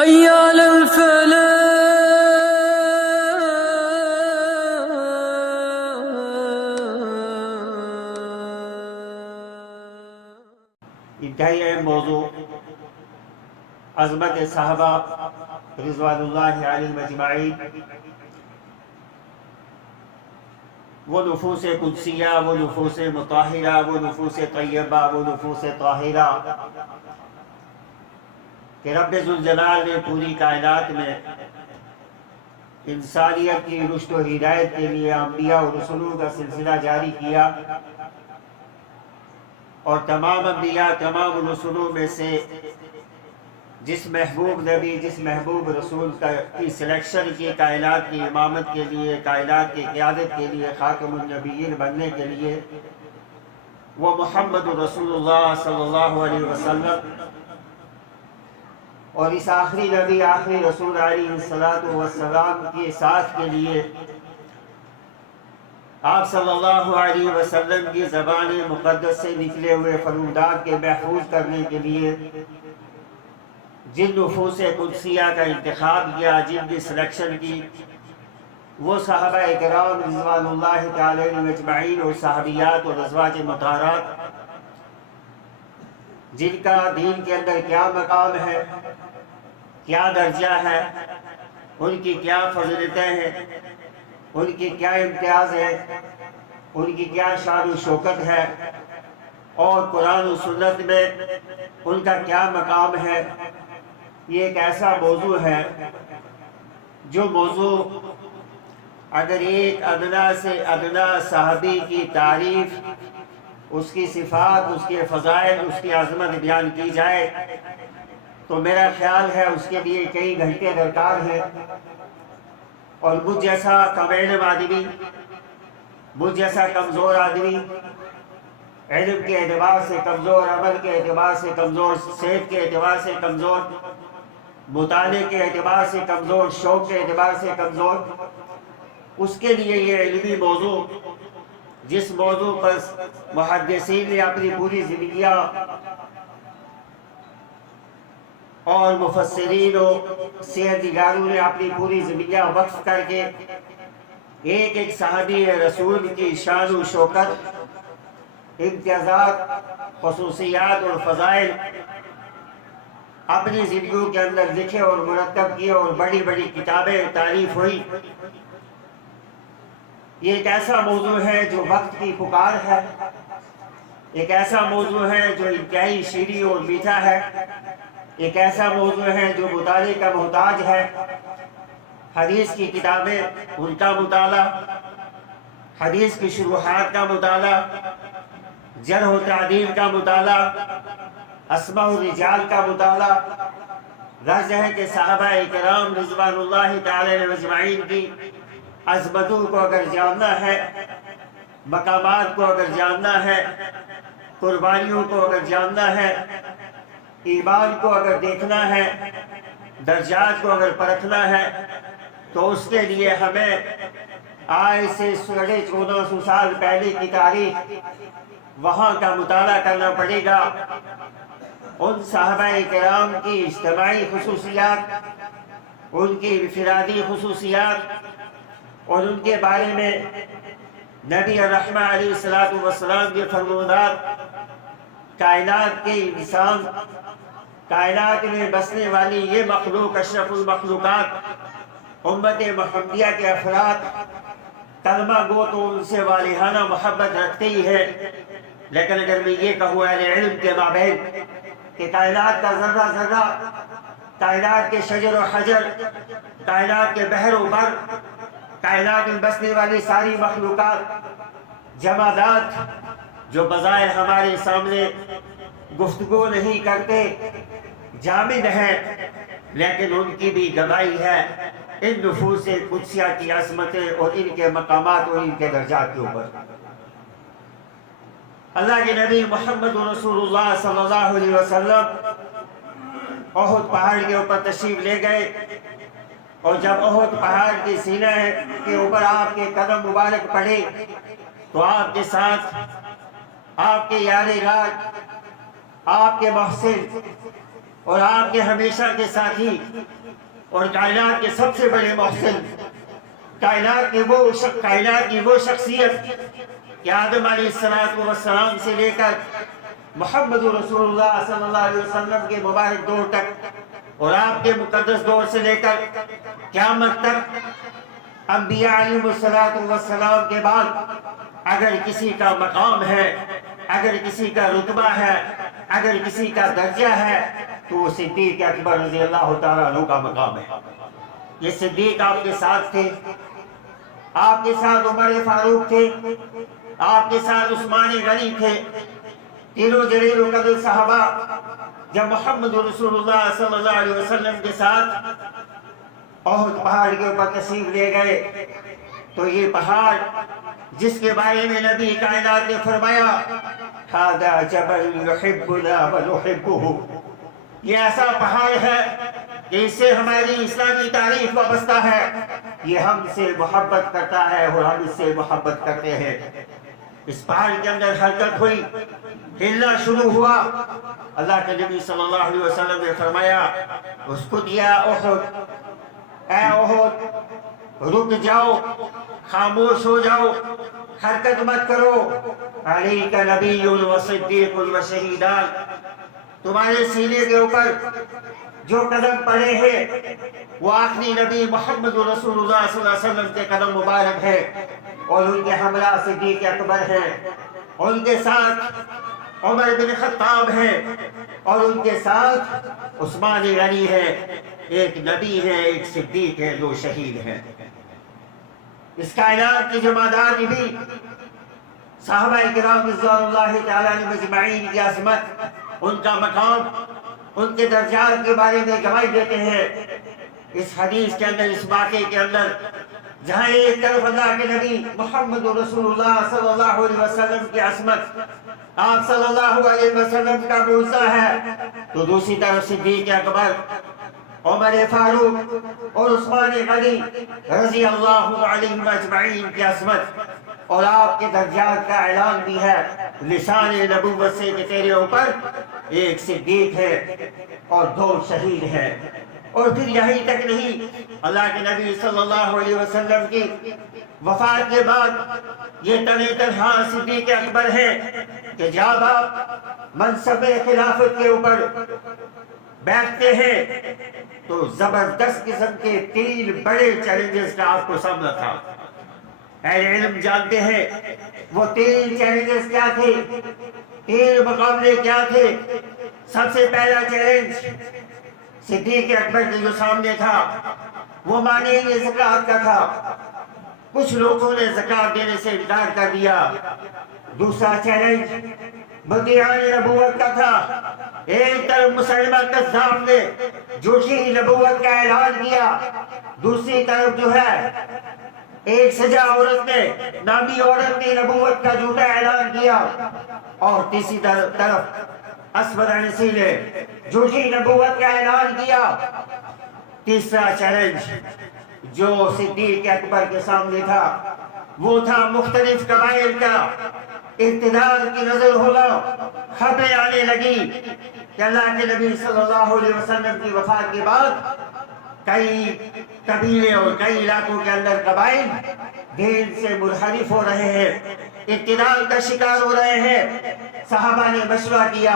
أيال الفلاح. انتہائی اہم موضوع عظمت صحابہ رضوان اللہ علیہم اجمعین، وہ نفوس قدسیہ، وہ نفوس مطہرہ، وہ نفوس طیبہ، وہ نفوس طاہرہ کہ رب ذوالجلال نے پوری کائنات میں انسانیت کی رشد و ہدایت کے لیے انبیاء و رسولوں کا سلسلہ جاری کیا، اور تمام انبیاء، تمام رسولوں میں سے جس محبوب نبی، جس محبوب رسول کی سلیکشن کی کائنات کی امامت کے لیے، کائنات کی قیادت کے لیے، خاتم النبیین بننے کے لیے، وہ محمد رسول اللہ صلی اللہ علیہ وسلم، اور اس آخری نبی، آخری رسول علیہ السلام کی ساتھ کے لیے آپ صلی اللہ علیہ وسلم کی زبان مقدس سے نکلے ہوئے فرمودات کے محفوظ کرنے کے لیے جن نفوس قدسیہ کا انتخاب کیا، جن کی سلیکشن کی، وہ صحابہ کرام رضوان اللہ تعالی علیہم اجمعین اور صحابیات اور ازواج مطہرات، جن کا دین کے اندر کیا مقام ہے، کیا درجہ ہے، ان کی کیا فضیلتیں ہیں، ان کی کیا امتیاز ہے، ان کی کیا شان و شوکت ہے، اور قرآن و سنت میں ان کا کیا مقام ہے۔ یہ ایک ایسا موضوع ہے جو موضوع اگر ایک ادنا سے ادنا صحابی کی تعریف، اس کی صفات، اس کے فضائل، اس کی عظمت بیان کی جائے تو میرا خیال ہے اس کے لیے کئی گھنٹے درکار ہیں، اور مجھ جیسا کم علم آدمی، مجھ جیسا کمزور آدمی، علم کے اعتبار سے کمزور، عمل کے اعتبار سے کمزور، صحت کے اعتبار سے کمزور، مطالعے کے اعتبار سے کمزور، شوق کے اعتبار سے کمزور، اس کے لیے یہ علمی موضوع، جس موضوع پر محدثین نے اپنی پوری زندگیاں اور مفسرین و سیرت نگاروں نے اپنی پوری زندگیاں وقف کر کے ایک ایک صحابی رسول کی شان و شوکت، امتیازات، خصوصیات اور فضائل اپنی زندگیوں کے اندر لکھے اور مرتب کیے، اور بڑی بڑی کتابیں تعریف ہوئی۔ یہ ایک ایسا موضوع ہے جو وقت کی پکار ہے، ایک ایسا موضوع ہے جو انتہائی شیریں اور میٹھا ہے، ایک ایسا موضوع ہے جو مطالعے کا محتاج ہے۔ حدیث کی کتابیں، ان کا مطالعہ، حدیث کی شروحات کا مطالعہ، جرح و تعدیل کا مطالعہ، اسماء الرجال کا مطالعہ، غرض ہے کہ صحابہ کرام رضوان اللہ تعالی علیہم اجمعین کی عظمتوں کو اگر جاننا ہے، مقامات کو اگر جاننا ہے، قربانیوں کو اگر جاننا ہے، ایمان کو اگر دیکھنا ہے، درجات کو اگر پرکھنا ہے، تو اس کے لیے ہمیں آج سے 1450 سال پہلے کی تاریخ، وہاں کا مطالعہ کرنا پڑے گا۔ ان صحابہ کرام کی اجتماعی خصوصیات، ان کی انفرادی خصوصیات، اور ان کے بارے میں نبی رحمہ علیہ السلام کے فرمودات، کائنات کے انسان، کائنات میں بسنے والی یہ مخلوق، اشرف المخلوقات، امت محمدیہ کے افراد، کلمہ گو تو ان سے والہانہ محبت رکھتے ہی ہے، لیکن اگر میں یہ کہوں اہل علم کے مابین کہ کائنات کا ذرہ ذرہ، کائنات کے شجر و حجر، کائنات کے بحر و بر، کائنات میں بسنے والی ساری مخلوقات، جمادات جو بظاہر ہمارے سامنے گفتگو نہیں کرتے، جامد ہیں، لیکن ان کی بھی گواہی ہے ان نفوس قدسیہ کی عظمتیں اور ان کے مقامات اور ان کے درجات کے اوپر۔ اللہ کے نبی محمد رسول اللہ صلی اللہ علیہ وسلم احد پہاڑ کے اوپر تشریف لے گئے، اور جب احد پہاڑ کی سینہ کے اوپر آپ کے قدم مبارک پڑے تو آپ کے ساتھ آپ کے یار غار، آپ کے محسن اور آپ کے ہمیشہ کے ساتھی اور کائنات کے سب سے بڑے محسن، کائنات کی وہ شخصیت کہ آدم علیہ السلام سے لے کر محمد رسول اللہ صلی اللہ علیہ وسلم کے مبارک دور تک اور آپ کے مقدس دور سے لے کر قیامت تک انبیاء علیہ السلام کے بعد اگر کسی کا مقام ہے، اگر کسی کا رتبہ ہے، اگر کسی کا درجہ ہے تو وہ صدیق اکبر رضی اللہ تعالیٰ عنہ کا مقام ہے۔ یہ صدیق آپ کے ساتھ تھے، آپ کے ساتھ عمر فاروق تھے، آپ کے ساتھ عثمان غنی تھے، تینوں جلیل القدر صحابہ جب محمد رسول اللہ صلی اللہ علیہ وسلم کے ساتھ احد پہاڑ کے اوپر تشریف لے گئے تو یہ پہاڑ جس کے بارے میں نبی کائنات نے فرمایا ھذا جبل یحبنا ونحبہ، یہ ایسا پہاڑ ہے کہ اس سے ہماری اسلامی تاریخ وابستہ ہے، یہ ہم سے محبت کرتا ہے اور ہم اس سے محبت کرتے ہیں۔ اس پہاڑ کے اندر حرکت ہوئی، ہلنا شروع ہوا، اللہ کے نبی صلی اللہ علیہ وسلم نے فرمایا اسکت یا احد، اے احد رک جاؤ، خاموش ہو جاؤ، حرکت مت کرو، علیک نبی و صدیق و شہیدان، تمہارے سینے کے اوپر جو قدم پڑے ہیں وہ آخری نبی محمد رسول اللہ صلی اللہ علیہ وسلم کے قدم مبارک ہے، اور ان کے ہمراہ صدیق اکبر ہیں، اور ان کے ساتھ عمر بن خطاب ہے، اور ان کے ساتھ عثمان غنی ہے، ایک نبی ہے، ایک صدیق ہے، دو شہید ہیں۔ اس کائنات کے جمادات بھی صحابہ کرام رضوان اللہ تعالیٰ عنہم اجمعین کی عظمت، ان کا مقام، ان کے درجات کے بارے میں گواہی دیتے ہیں۔ اس حدیث کے اندر، اس واقعے کے اندر، جہاں ایک طرف اللہ کے نبی محمد رسول اللہ صلی اللہ علیہ وسلم کی عظمت، آپ صلی اللہ علیہ وسلم کا معجزہ ہے، تو دوسری طرف صدیق اکبر، عمر فاروق اور عثمان غنی رضی اللہ عنہم اجمعین کی عظمت اور آپ کے درجات کا اعلان بھی ہے لسان نبوت سے کہ تیرے اوپر ایک صدیق ہے اور دو شہید ہیں۔ اور پھر یہی تک نہیں، اللہ کے نبی صلی اللہ علیہ وسلم کی وفات کے بعد یہ تنی تنہا صدیق اکبر ہے کہ جب آپ منصب خلافت کے اوپر بیٹھتے ہیں تو زبردست قسم کے 3 بڑے چیلنجز کا آپ کو سامنا تھا۔ اہل علم جانتے ہیں وہ 3 چیلنجز کیا تھے، 3 مقابلے کیا تھے۔ سب سے پہلا چیلنج صدیق اکبر کے جو سامنے تھا وہ معنی زکوٰۃ کا تھا، کچھ لوگوں نے زکوٰۃ دینے سے انکار کر دیا۔ دوسرا چیلنج مدعی نبوت کا تھا، ایک طرف مسلمہ کذاب نے جھوٹی نبوت کا اعلان کیا، دوسری طرف جو ہے ایک سجا عورت نے، نامی عورت نے نبوت کا جھوٹا اعلان کیا، اور تیسری طرف اسود عنسی نے جھوٹی نبوت کا اعلان کیا۔ تیسرا چیلنج جو صدیق اکبر کے سامنے تھا وہ تھا مختلف قبائل کا اقتدار کی نظر ہونا۔ خبریں آنے لگی کہ اللہ کے نبی صلی اللہ علیہ وسلم کی وفات کے بعد کئی قبیلے اور کئی علاقوں کے اندر قبائل دین سے منحرف ہو رہے ہیں، اقتدار کا شکار ہو رہے ہیں۔ صحابہ نے مشورہ کیا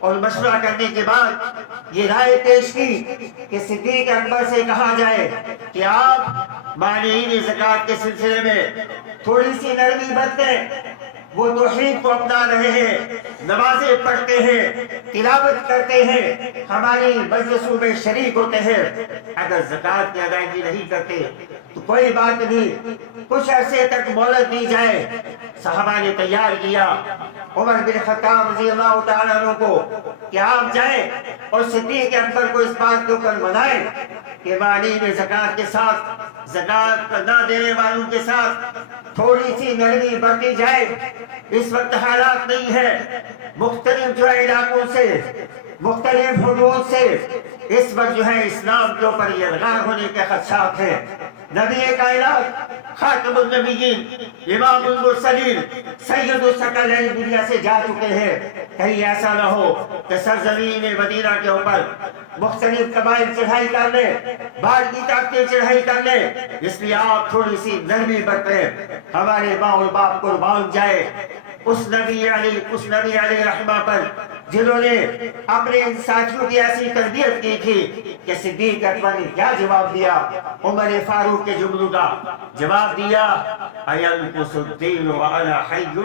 اور مشورہ کرنے کے بعد یہ رائے پیش کی کہ صدیق اکبر سے کہا جائے کہ آپ مانعین زکوٰۃ کے سلسلے میں تھوڑی سی نرمی برتیں، وہ توحید کو اپنا رہے ہیں، نمازیں پڑھتے ہیں، تلاوت کرتے ہیں، ہماری مجلسوں میں شریک ہوتے ہیں، اگر زکوٰۃ کی ادائیگی نہیں کرتے تو کوئی بات نہیں، کچھ عرصے تک مہلت دی جائے۔ صحابہ نے تیار کیا عمر بن خطاب رضی اللہ تعالیٰ عنہ کو کہ آپ جائیں اور صدیق اکبر کو اس بات کے اوپر منائیں کہ مانعین زکوٰۃ کے ساتھ، زکوٰۃ نہ دینے والوں کے ساتھ تھوڑی سی نرمی برتی جائے۔ اس وقت حالات نہیں ہے، مختلف جو ہے علاقوں سے، مختلف حدود سے اس وقت جو ہے اسلام کے اوپر الغار ہونے کے خدشات ہیں۔ نبی کائنات، خاتم النبیین، امام المرسلین، سید الثقلین دنیا سے جا چکے ہیں۔ کہیں ایسا نہ ہو کہ سرزمین مدینہ کے اوپر مختلف قبائل چڑھائی کر لیں، باہر کی طاقتیں چڑھائی کر لیں، اس لیے آپ تھوڑی سی نرمی برتیں، ہمارے ماں اور باپ قربان جائے اس نبی علیہ رحمہ پر جنہوں نے اپنے ان ساتھیوں کی ایسی تربیت کی تھی کہ صدیق اکبر نے کیا جواب دیا عمر فاروق کے جملوں کا؟ جواب دیا اَيَنْقُصُ الدِّينُ وَأَنَا حَيٌّ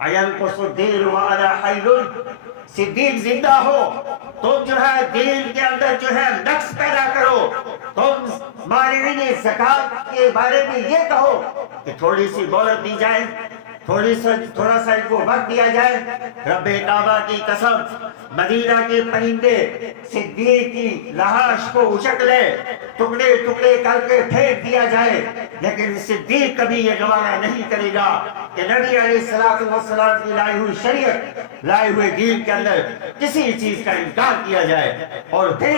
اَيَنْقُصُ الدِّينُ وَأَنَا حَيٌّ صدیق زندہ ہو، تم جو ہے دین کے اندر جو ہے نقص پیدا کرو، تم مانعین زکوٰۃ کے بارے میں یہ کہو کہ تھوڑی سی مہلت دی جائے، تھوڑا سا ان کو وقت دیا جائے۔ رب کعبہ کی قسم، مدینہ کے پرندے صدیق کی لاش کو اچک لے، ٹکڑے ٹکڑے کر کے پھینک دیا جائے، لیکن صدیق کبھی یہ گوارا نہیں کرے گا کہ نبی علیہ السلام کی لائی ہوئی شریعت، لائے ہوئے دین کے اندر کسی چیز کا انکار کیا جائے۔ اور پھر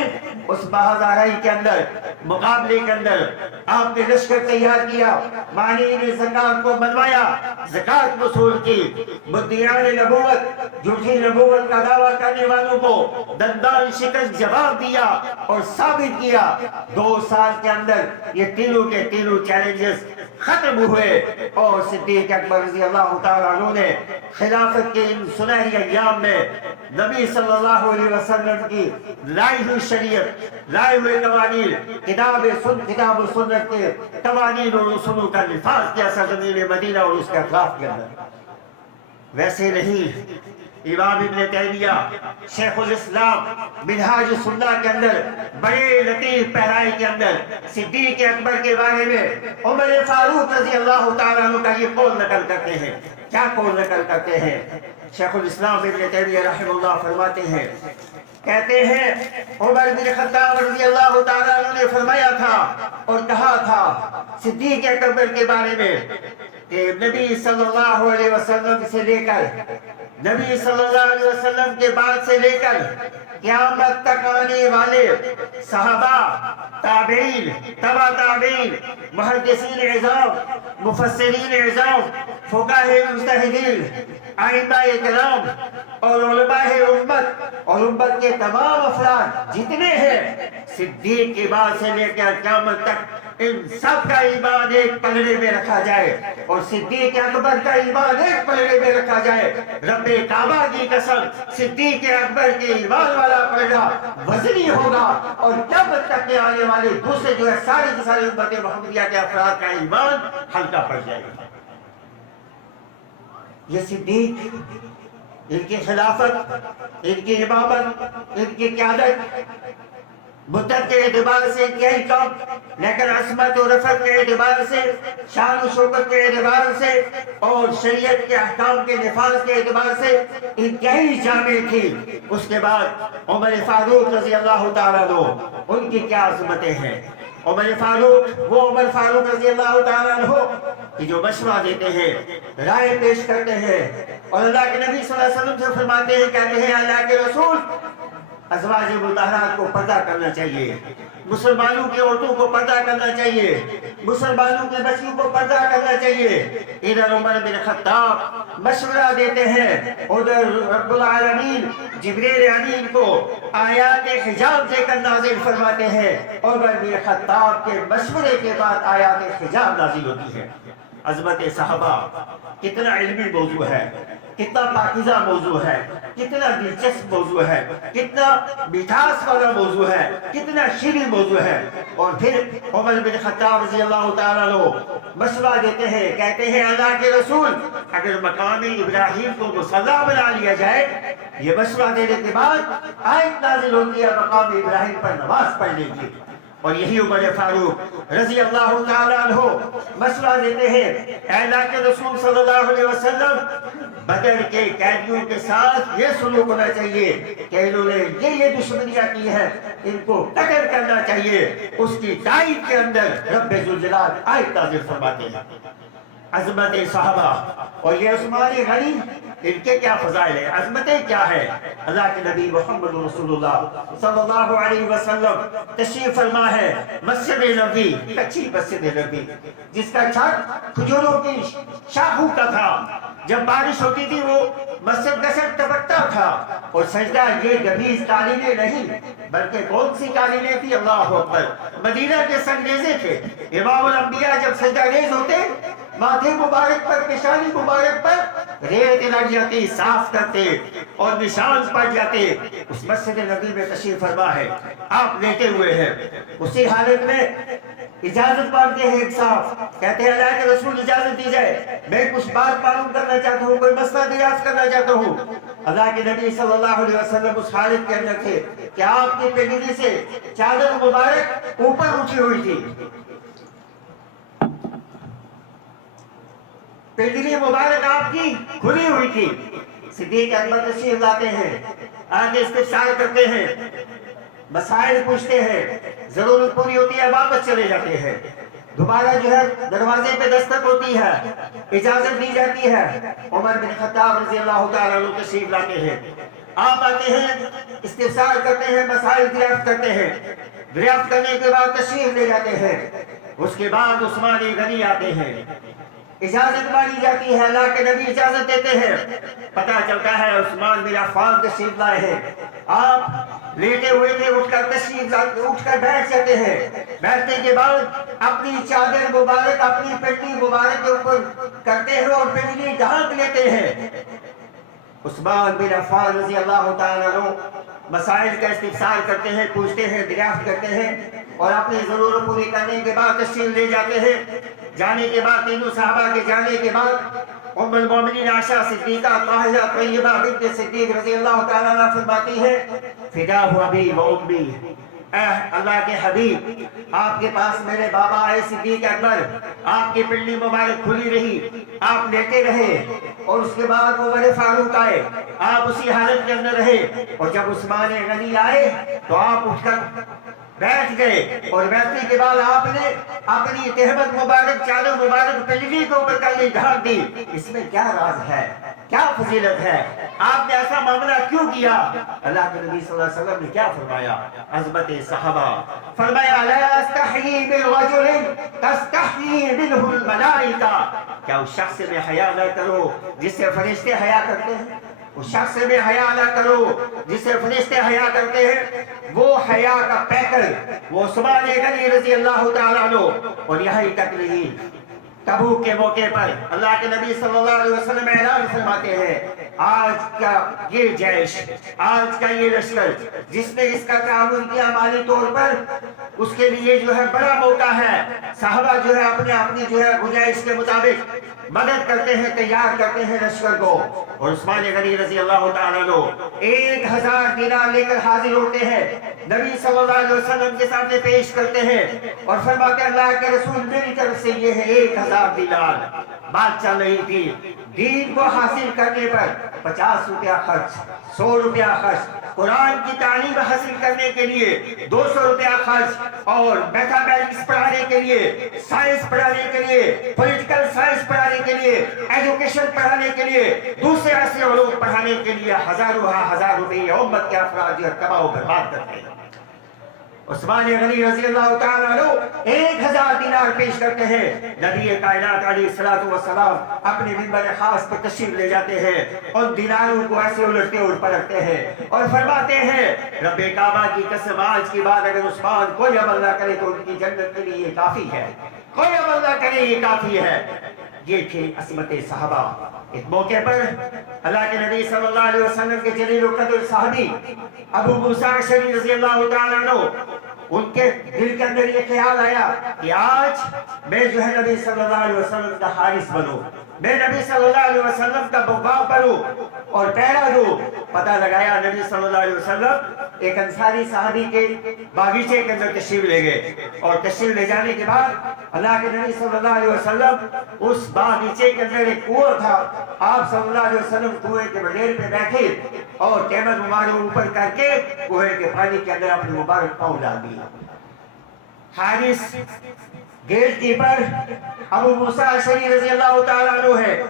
اس بہادرائی کے اندر، مقابلے کے اندر آپ نے لشکر تیار کیا، مانعین زکوٰۃ کو منوایا، زکوٰۃ وصول کی، مدعیان نبوت، جھوٹی نبوت کا دعویٰ کرنے والوں کو دندان شکست جواب دیا اور ثابت کیا۔ 2 سال کے اندر یہ تینوں کے تینوں چیلنجز ختم ہوئے اور صدیق اکبر رضی اللہ تعالیٰ عنہ نے خلافت کے ان سنہری ایام میں نبی صلی اللہ علیہ وسلم کی لائی ہوئی شریعت، لائے ہوئے قوانین، کتاب و سنت کے قوانین اور اصولوں کا نفاذ کیا سرزمین مدینہ اور اس کے اطراف کے اندر۔ ویسے نہیں، امام ابن تیمیہ شیخ الاسلام منہاج السنہ کے اندر بڑے لطیف پہرائی کے اندر صدیق اکبر کے بارے میں عمر فاروق رضی اللہ تعالیٰ عنہ کا یہ قول نقل کرتے ہیں۔ کیا قول نقل کرتے ہیں؟ شیخ الاسلام ابن تیمیہ رحمہ اللہ فرماتے ہیں، کہتے ہیں عمر بن خطاب رضی اللہ تعالیٰ عنہ نے فرمایا تھا اور کہا تھا صدیق اکبر کے بارے میں کہ نبی صلی اللہ علیہ وسلم سے لے کر، نبی صلی اللہ علیہ وسلم کے بعد سے لے کر قیامت تک آنے والے صحابہ، تابعین، تبع تابعین، محدثین عظام، مفسرین عظام، فقہاء مجتہدین، ائمہ کرام اور علماء امت اور امت کے تمام افراد جتنے ہیں، صدیق کی بات سے لے کر قیامت تک ان سب کا ایمان ایک پلڑے میں رکھا جائے اور صدیق اکبر کا ایمان ایک پلڑے میں رکھا جائے۔ رب کعبہ کی قسم، صدیق اکبر کے ایمان والا پلڑا وزنی ہوگا اور قیامت تک کے آنے والے دوسرے جو ہے ساری کی ساری امت محمدیہ کے افراد کا ایمان ہلکا پڑ جائے گا۔ یہ صدیق، ان کی خلافت، ان کی امامت، ان کی قیادت مدت کے اعتبار سے انتہائی کم، لیکن عصمت و رفعت کے اعتبار سے، شان و شوکت کے اعتبار سے اور شریعت کے احکام کے نفاذ کے اعتبار سے انتہائی جامع تھی۔ اس کے بعد عمر فاروق رضی اللہ تعالیٰ عنہ، ان کی کیا عظمتیں ہیں۔ عمر فاروق، وہ عمر فاروق رضی اللہ تعالیٰ عنہ کہ جو مشورہ دیتے ہیں، رائے پیش کرتے ہیں اور اللہ کے نبی صلی اللہ علیہ وسلم سے فرماتے ہیں، کہتے ہیں اللہ کے رسول ازواج مطہرات کو پردہ کرنا چاہیے، مسلمانوں کی عورتوں کو پردہ کرنا چاہیے، مسلمانوں کی بچیوں کو پردہ کرنا چاہیے۔ ادھر عمر بن خطاب مشورہ دیتے ہیں، ادھر رب العالمین جبریل امین کو آیات حجاب دے کر نازل فرماتے ہیں۔ عمر بن خطاب کے مشورے کے بعد آیات حجاب نازل ہوتی ہے۔ عظمت صحابہ کتنا علمی موضوع ہے، کتنا پاکیزہ موضوع ہے، کتنا دلچسپ موضوع ہے، کتنا مٹھاس والا موضوع ہے، کتنا شیریں موضوع ہے۔ اور پھر عمر بن خطاب رضی اللہ تعالیٰ عنہ مشورہ دیتے ہیں، کہتے ہیں اللہ کے رسول اگر مقام ابراہیم کو مصلی بنا لیا جائے، یہ مشورہ دینے کے بعد آیت نازل ہوتی ہے مقام ابراہیم پر نماز پڑھنے کی۔ اور یہی عمر فاروق رضی اللہ تعالیٰ عنہ مشورہ دیتے ہیں، اے اللہ کے رسول صلی اللہ علیہ وسلم بدر کے قیدیوں کے ساتھ یہ سلوک ہونا چاہیے کہ انہوں نے یہ دشمنیاں کی ہیں، ان کو قتل کرنا چاہیے۔ اس کی تائید کے اندر رب ذوالجلال آیت نازل فرماتے ہیں۔ عظمت صحابہ اور یہ عثمان غنی، ان کے کیا فضائل ہیں، عظمتیں کیا ہے۔ اللہ کے نبی محمد رسول اللہ صلی اللہ علیہ وسلم تشریف فرما ہے مسجد نبوی، کچی مسجد نبوی جس کا چھت کھجوروں کی شاخوں کا تھا، جب بارش ہوتی تھی وہ مسجد کا سر ٹپکتا تھا، اور سجدہ یہ گبیز قالینیں نہیں بلکہ کون سی قالینیں تھی؟ اللہ اکبر، مدینہ کے سنگریزے تھے۔ امام الانبیاء جب سجدہ ریز ہوتے ماتھے مبارک پر، پیشانی مبارک پر ریت لگ جاتی، صاف کرتے اور نشان پڑ جاتے۔ اس مسجد نبی میں تشریف فرما ہے، آپ لیٹے ہوئے ہیں، اسی حالت میں اجازت مانگتے ہیں ایک صاحب، کہتے ہیں اللہ کے رسول اجازت دی جائے، میں کچھ بات معلوم کرنا چاہتا ہوں، کوئی مسئلہ دریافت کرنا چاہتا ہوں۔ اللہ کے نبی صلی اللہ علیہ وسلم اس حالت کے اندر تھے کہ آپ کی پگڑی سے چادر مبارک اوپر اٹھی ہوئی تھی، پگڑی مبارک آپ کی کھلی ہوئی تھی۔ صدیق اکبر تشریف لاتے ہیں، آگے استفسار کرتے ہیں، مسائل پوچھتے ہیں، ضرورت پوری ہوتی ہے واپس چلے جاتے ہیں۔ دوبارہ جو ہے دروازے پہ دستک ہوتی ہے، اجازت دی جاتی ہے، عمر بن خطاب رضی اللہ تعالیٰ عنہ تشریف لاتے ہیں، آپ آتے ہیں، استفسار کرتے ہیں، مسائل دریافت کرتے ہیں، دریافت کرنے کے بعد تشریف لے جاتے ہیں۔ اس کے بعد عثمان غنی آتے ہیں، اجازت مانی جاتی ہے، اللہ کے نبی اجازت دیتے ہیں، پتہ چلتا ہے عثمان بن عفان تشریف لائے ہیں۔ آپ لیٹے ہوئے تھے، اٹھ کر بیٹھ جاتے ہیں، بیٹھنے کے بعد اپنی چادر مبارک اپنی پٹی مبارک کے اوپر کرتے ہیں اور پگڑی ڈھانپ لیتے ہیں۔ عثمان بن عفان رضی اللہ تعالیٰ عنہ مسائل کا استفسار کرتے ہیں، پوچھتے ہیں، دریافت کرتے ہیں، اور اپنی ضرورت پوری کرنے کے بعد تشریف لے جاتے ہیں۔ جانے کے بعد تینوں صحابہ کے جانے کے بعد ام المومنین عائشہ صدیقہ طاہرہ طیبہ بنت صدیق رضی اللہ تعالیٰ عنہ فرماتی ہے، فداہ ابی و امی، اے اللہ کے حبیب، آپ کے پاس میرے بابا آئے صدیق اکبر، آپ کی پنڈلی مبارک کھلی رہی، آپ لیٹے رہے، اور اس کے بعد عمر فاروق آئے، آپ اسی حالت کے اندر رہے، اور جب عثمان غنی آئے تو آپ اٹھ کر بیٹھ گئے، اور بیٹھنے کے بعد آپ نے اپنی تہمت مبارک چادر مبارک پگڑی کے اوپر کرنی ڈھانپ دی۔ اس میں کیا راز ہے، کیا فضیلت ہے، آپ نے ایسا معاملہ کیوں کیا؟ اللہ کے نبی صلی اللہ علیہ وسلم نے کیا فرمایا؟ عظمت صحابہ، فرمایا لا استحیی بالرجل تستحیی منہ الملائکہ، کیا اس شخص میں حیا نہ کرو جس سے فرشتے حیا کرتے ہیں؟ اس شخص میں حیا نہ کرو جس سے فرشتے حیا کرتے ہیں۔ وہ حیا کا پیکر وہ عثمان غنی رضی اللہ تعالیٰ عنہ، اور یہی تک نہیں، تبوک کے موقع پر اللہ کے نبی صلی اللہ علیہ وسلم اعلان فرماتے ہیں، آج کا یہ جیش، آج کا یہ لشکر جس نے اس کا تعاون کیا مالی طور پر، اس کے لیے جو ہے بڑا موقع ہے۔ صحابہ جو ہے اپنی جو ہے گنجائش کے مطابق مدد کرتے ہیں، تیار کرتے ہیں لشکر کو، اور عثمان غنی رضی اللہ تعالیٰ عنہ 1000 دینار لے کر حاضر ہوتے ہیں، نبی صلی اللہ علیہ وسلم کے سامنے پیش کرتے ہیں، اور فرماتے ہیں اللہ کے رسول میری طرف سے یہ ہے 1000 دینار۔ بات چل رہی تھی دین کو حاصل کرنے پر 50 روپیہ خرچ، 100 روپیہ خرچ، قرآن کی تعلیم حاصل کرنے کے لیے 200 روپیہ خرچ، اور میتھمیٹکس پڑھانے کے لیے، سائنس پڑھانے کے لیے، پولیٹیکل سائنس پڑھانے کے لیے، ایجوکیشن پڑھانے کے لیے، دوسرے ایسے علوم پڑھانے کے لیے ہزار روپئے امت کے افراد جو تباہ و برباد کرتے ہیں۔ عثمان غنی رضی اللہ تعالیٰ عنہ 1000 دینار پیش کرتے ہیں، نبی کائنات علیہ الصلوۃ والسلام اپنے منبر خاص پر تشریف لے جاتے ہیں، ان دیناروں کو ایسے الٹتے اور پلٹتے ہیں، اور فرماتے ہیں رب کعبہ کی قسم آج کی بات اگر عثمان کوئی عمل نہ کرے تو ان کی جنت کے لیے یہ کافی ہے، کوئی عمل نہ کرے یہ کافی ہے۔ یہ تھی عصمت صحابہ۔ اس موقع پر اللہ کے نبی صلی اللہ علیہ وسلم کے جلیل القدر صحابی ابو موسیٰ اشعری رضی اللہ تعالیٰ عنہ، ان کے دل کے اندر یہ خیال آیا کہ آج میں جو ہے نبی صلی اللہ علیہ وسلم کا حارس بنوں، میں نبی صلی اللہ علیہ وسلم کا بواب بنوں اور پہرا دوں۔ پتہ لگایا نبی صلی اللہ علیہ وسلم ایک انصاری صحابی کے باغیچے کے اندر تشریف لے گئے، اور تشریف لے جانے کے بعد اللہ کے نبی صلی اللہ علیہ وسلم اس باغیچے کے اندر ایک کنواں تھا، آپ صلی اللہ علیہ وسلم کنویں کے بغیر پہ بیٹھے اور کیمر مبارک اوپر کر کے کنویں کے پانی کے اندر اپنے مبارک پاؤں ڈال دیا۔ حارس گیٹ کیپر ابو موسیٰ اشعری رضی اللہ تعالیٰ عنہ ہے،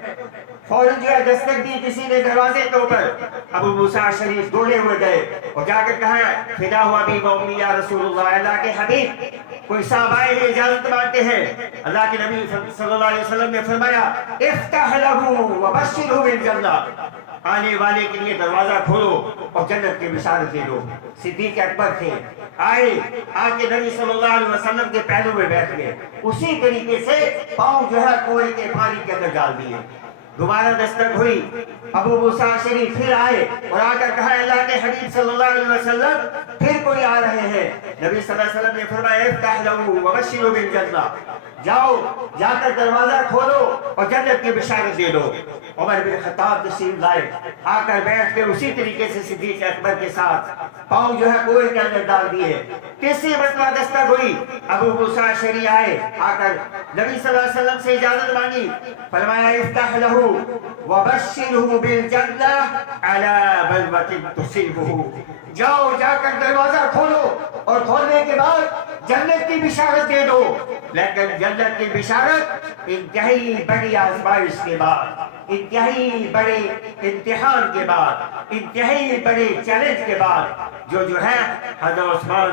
فوراً جو ہے دستک دی کسی نے دروازے کے اوپر، ابو موسیٰ اشعری دوڑے ہوئے گئے اور جا کر کہا فدا ہوا بھی قومی یا رسول اللہ، اللہ کے حبیب کوئی صحابہ اجازت مانتے ہیں، اللہ کے نبی صلی اللہ علیہ وسلم نے فرمایا افتح لہ وبشرہ بالجنہ، آنے والے کے لیے دروازہ کھولو اور جنت کی بشارت دے دو۔ صدیق اکبر تھے، آئے آ کے نبی صلی اللہ علیہ وسلم کے پیروں میں بیٹھ گئے، اسی طریقے سے پاؤں جو ہے کنویں کے پانی کے اندر ڈال دیے۔ دوبارہ دستک ہوئی، ابو موسیٰ شریف پھر آئے اور آ کر کہا اللہ کے حبیب صلی اللہ علیہ وسلم پھر کوئی آ رہے ہیں۔ نبی صلی اللہ علیہ وسلم نے فرمایا افتح لہ وبشرہ بالجنہ، جاؤ جا کر دروازہ کھولو اور جنت کی بشارت دے دو۔ عمر بن خطاب تشریف لائے، آ کر بیٹھ کے اسی طریقے سے صدیق اکبر کے ساتھ پاؤں جو ہے کنویں کے اندر ڈال دیے۔ تیسری مرتبہ دستک ہوئی، ابو موسیٰ شریف آئے، آ کر نبی صلی اللہ علیہ وسلم سے اجازت مانگی، فرمایا افتح لہ وبشرہ بالجنہ علی بلوۃ تصیبہ، جاؤ جا کر دروازہ کھولو اور کھولنے کے بعد جنت کی بشارت دے دو۔ لیکن جنت کی بشارت انتہائی بڑی آزمائش کے بعد، انتہائی بڑے امتحان کے بعد، انتہائی بڑے چیلنج کے بعد جو ہے حضرت عثمان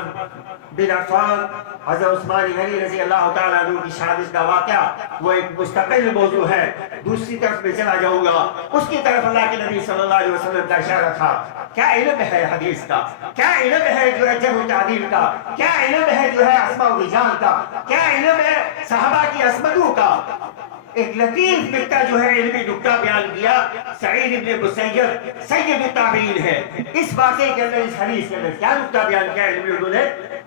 بن عفان، حضرت عثمان غنی رضی اللہ تعالیٰ عنہ کی شہادت کا واقعہ وہ ایک مستقل موضوع ہے، دوسری طرف میں چلا جاؤں گا۔ اس کی طرف اللہ کے نبی صلی اللہ علیہ وسلم کا اشارہ تھا۔ کیا علم ہے حدیث کا، کیا علم ہے جو ہے جرح و تعدیل کا، کیا علم ہے جو ہے اسماء و رجال کا، کیا علم ہے صحابہ کی عصمتوں کا۔ ایک لطیف نکتہ جو ہے علمی نکتہ بیان کیا، سعید ابن مسیب سید التابعین ہے۔ اس واقعے کے اندر، اس حدیث کے اندر کیا نکتہ بیان کیا علمی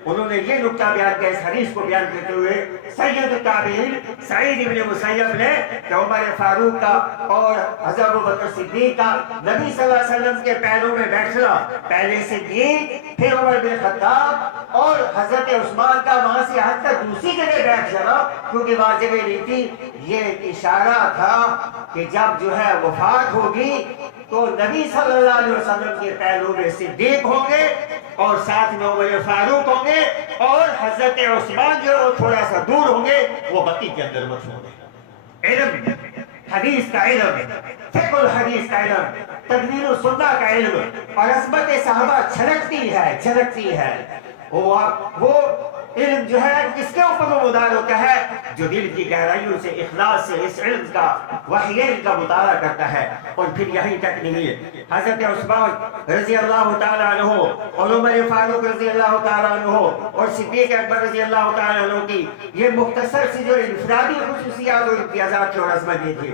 انہوں نے یہ نکتہ بیان کیا اس حدیث کو بیان کرتے ہوئے، سید التابعین سعید ابن مسیب نے کہ عمر فاروق کا اور حضرت ابوبکر صدیق کا نبی صلی اللہ علیہ وسلم کے پیروں میں بیٹھنا، پہلے صدیق پھر عمر بن خطاب اور حضرت عثمان کا وہاں سے حد تک دوسری جگہ بیٹھ جانا، کیونکہ وہاں جگہ نہیں تھی۔ یہ اشارہ تھا کہ جب جو ہے وفات ہوگی تو نبی صلی اللہ علیہ وسلم کے پیروں میں صدیق ہوں گے اور ساتھ میں عمر فاروق ہوں گے، اور حضرت عثمان جو تھوڑا سا دور ہوں گے، وہ بقی کے اندر مت ہوں گے۔ علم، حدیث کا علم، فقہ الحدیث کا علم، تدوین السنہ کا علم اور عظمت صحابہ چھلکتی ہے۔ وہ علم جو ہے کس کے اوپر مدار ہوتا ہے؟ جو دل کی گہرائیوں سے اخلاص سے اس علم کا وحیین کا مطالعہ کرتا ہے۔ اور پھر یہی تک نہیں، حضرت عثمان رضی اللہ تعالیٰ عنہ اور عمر فاروق رضی اللہ تعالیٰ عنہ اور صدیق اکبر رضی اللہ تعالیٰ عنہ کی یہ مختصر سی جو انفرادی خصوصیات اور امتیازات اور عظمت تھی،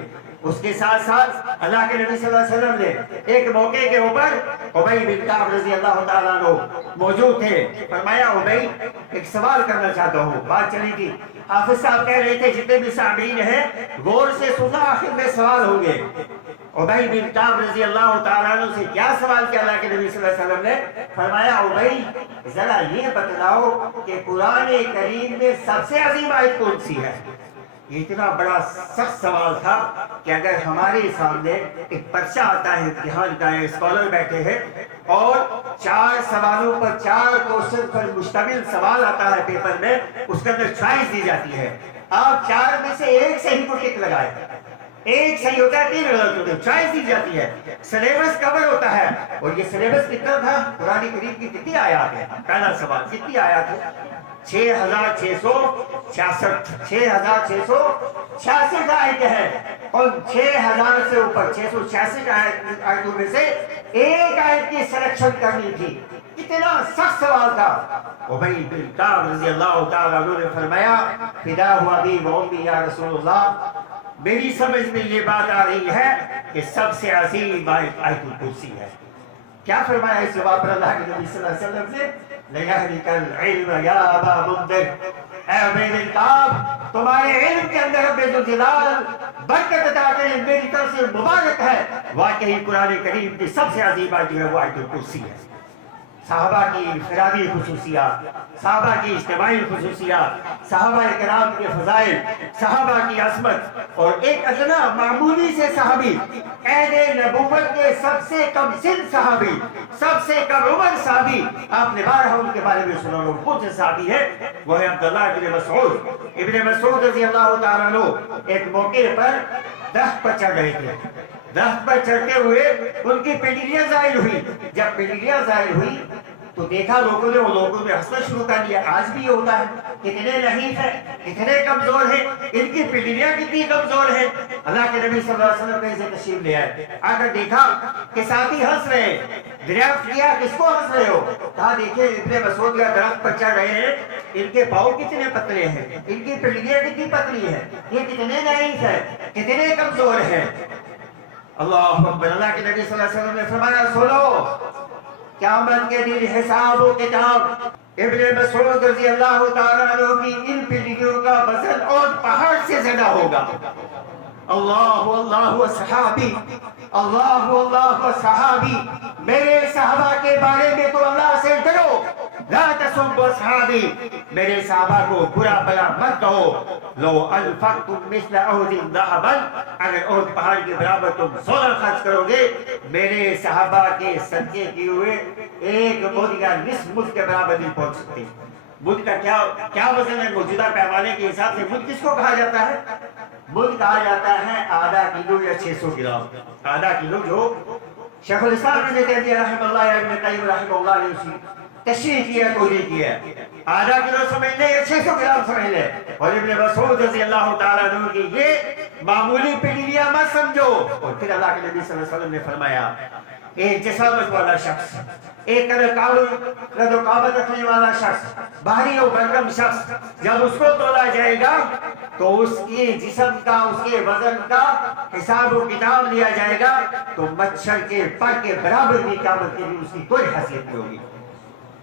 اس کے ساتھ ساتھ اللہ کے نبی صلی اللہ علیہ وسلم نے ایک موقع کے اوپر ابی بن کعب رضی اللہ تعالیٰ عنہ موجود تھے، فرمایا ابی ایک سوال کرنا چاہتا ہوں۔ بات چلی تھی، حافظ صاحب کہہ رہے تھے جتنے بھی سامعین ہیں غور سے سننا، آخر میں سوال ہوں گے۔ ابی بن کعب رضی اللہ تعالیٰ عنہ سے کیا سوال کیا اللہ کے نبی صلی اللہ علیہ وسلم نے؟ فرمایا ابی ذرا یہ بتلاؤ کہ قرآن کریم میں سب سے عظیم آیت کون سی ہے؟ یہ اتنا بڑا سخت سوال تھا کہ اگر ہمارے سامنے ایک پرچہ آتا ہے امتحان کا، اسکالر بیٹھے ہیں اور 4 سوالوں پر 4 کوشچن پر مشتمل سوال آتا ہے پیپر میں، اس کے اندر چوائس دی جاتی ہے، آپ 4 میں سے ایک صحیح کو ٹک لگائیں، ایک صحیح ہوتا ہے 3 غلط ہوتے ہیں، چوائس دی جاتی ہے، سلیبس کور ہوتا ہے۔ اور یہ سلیبس کتنا تھا؟ قرآن کریم کی کتنی آیات ہیں؟ پہلا سوال کتنی آیات ہے؟ 6666 آیتیں ہیں، اور 6000 سے اوپر 666 آیتوں میں سے ایک آیت کی سلیکشن کرنی تھی۔ اتنا سخت سوال تھا۔ ابی بن کعب رضی اللہ تعالیٰ عنہ نے فرمایا فدا ہوا ابی و امی یا رسول اللہ، میری سمجھ میں یہ بات آ رہی ہے کہ سب سے عظیم آیت آیت الکرسی ہے۔ کیا فرمایا اس جواب پر اللہ کے نبی صلی اللہ علیہ وسلم نے؟ لَيَهْلِكَ الْعِلْمَ يَا أَبَا مُنذِرِ، اے ابی بن کعب تمہارے علم کے اندر رب ذوالجلال برکت عطا کرے، میری طرف سے مبارک ہے۔ واقعی قرآن کریم کی سب سے عظیم آیت جو ہے وہ آیت الکرسی ہے۔ صحابہ کی انفرادی خصوصیات، صحابہ کی اجتماعی خصوصیات، صحابہ کرام کے فضائل، صحابہ کی عظمت، اور ایک ادنا معمولی سے صحابی، عہد نبوت کے سب سے کم سن صحابی، سب سے کم عمر صحابی، آپ نے بارہا ان کے بارے میں سنا لو، کون سے صحابی ہے؟ وہ ہے عبداللہ ابن مسعود۔ ابن مسعود رضی اللہ تعالیٰ عنہ ایک موقع پر درخت پر چڑھ رہے تھے، درخت پر چڑھتے ہوئے ان کی پنڈلیاں ظاہر ہوئی۔ جب پنڈلیاں ظاہر ہوئی تو دیکھا لوگوں نے، وہ لوگوں نے ہنسنا شروع کر دیا. آج بھی یہ ہوتا ہے. کتنے نحیف ہیں، کتنے کمزور ہیں، ان کی پنڈلیاں کتنی کمزور ہیں. اللہ کے نبی صلی اللہ علیہ وسلم کہیں سے تشریف لے آئے، آ کر دیکھا کہ ساتھی ہنس رہے ہیں. دریافت کیا کس کو ہنس رہے ہو؟ کہا دیکھیں ابن مسعود کا درخت پر چڑھ رہے ہیں، ان کے پاؤں کتنے پتلے ہیں، ان کی پنڈلیاں کتنی پتلی ہیں، یہ کتنے نحیف ہیں، کتنے کمزور ہیں. اللہ اکبر. اللہ کے نبی صلی اللہ علیہ وسلم نے فرمایا سنو، قیامت کے دن حساب و کتاب ابن مسعود رضی اللہ تعالیٰ عنہ کی ان پنڈلیوں کا وزن اور پہاڑ سے زیادہ ہوگا. اللہ اللہ صحابی، اللہ اللہ صحابی. میرے صحابہ کے بارے میں تو اللہ سے ڈرو. لا تسبوا اصحابی، میرے صحابہ کو برا بلا مت کہو. لو انفقتم مثل احد ذهبا، اگر احد پہاڑ کے برابر تم سونا خرچ کرو گے، میرے صحابہ کے صدقے کیے ہوئے ایک بدھ کا نصف مدھ کے برابر نہیں پہنچ سکتے. بدھ کا کیا وزن ہے؟ موجودہ پیمانے کے حساب سے بدھ کس کو کہا جاتا ہے؟ بدھ کہا جاتا ہے آدھا کلو یا 600 گرام. آدھا کلو جو شیخ الاسلام ابن تیمیہ رحمہ اللہ یا ابن قیم رحمہ اللہ نے اسی تشریح کیا، توضیح کیا. آدھا کلو سمجھ لے یا 600 گرام سمجھ لے. اور ابن مسعود رضی اللہ تعالیٰ عنہ کی یہ معمولی پنڈلیاں مت سمجھو. اور پھر اللہ کے نبی صلی اللہ علیہ وسلم نے فرمایا ایک جسامت والا شخص، ایک قد و قامت رکھنے والا شخص، بھاری و بھرکم شخص، جب اس کو تولا جائے گا تو اس کے جسم کا، اس کے وزن کا حساب و کتاب لیا جائے گا تو مچھر کے پر کے برابر بھی قیامت کے دن اس کی کوئی حیثیت نہیں ہوگی.